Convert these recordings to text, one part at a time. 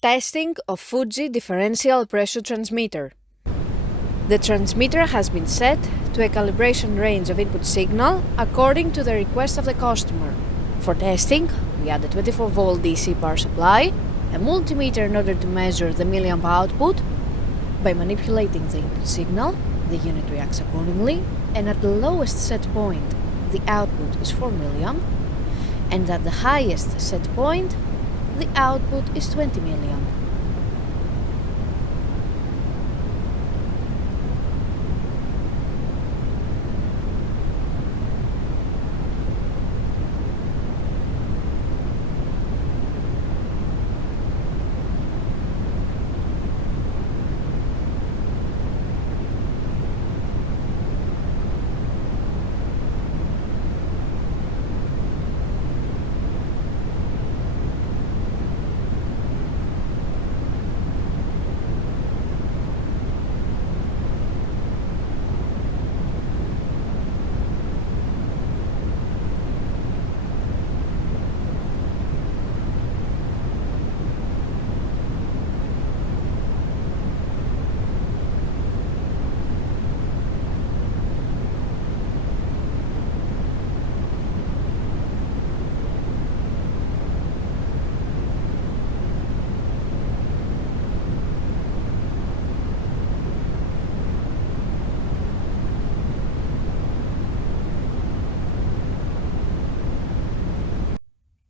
Testing of Fuji Differential Pressure Transmitter. The transmitter has been set to a calibration range of input signal according to the request of the customer. For testing, we add a 24-volt DC power supply, a multimeter in order to measure the milliamp output. By manipulating the input signal, the unit reacts accordingly, and at the lowest set point, the output is 4 milliamp, and at the highest set point, the output is 20 milliamp.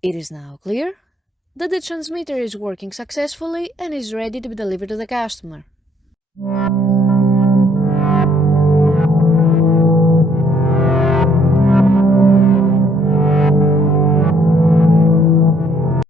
It is now clear that the transmitter is working successfully and is ready to be delivered to the customer.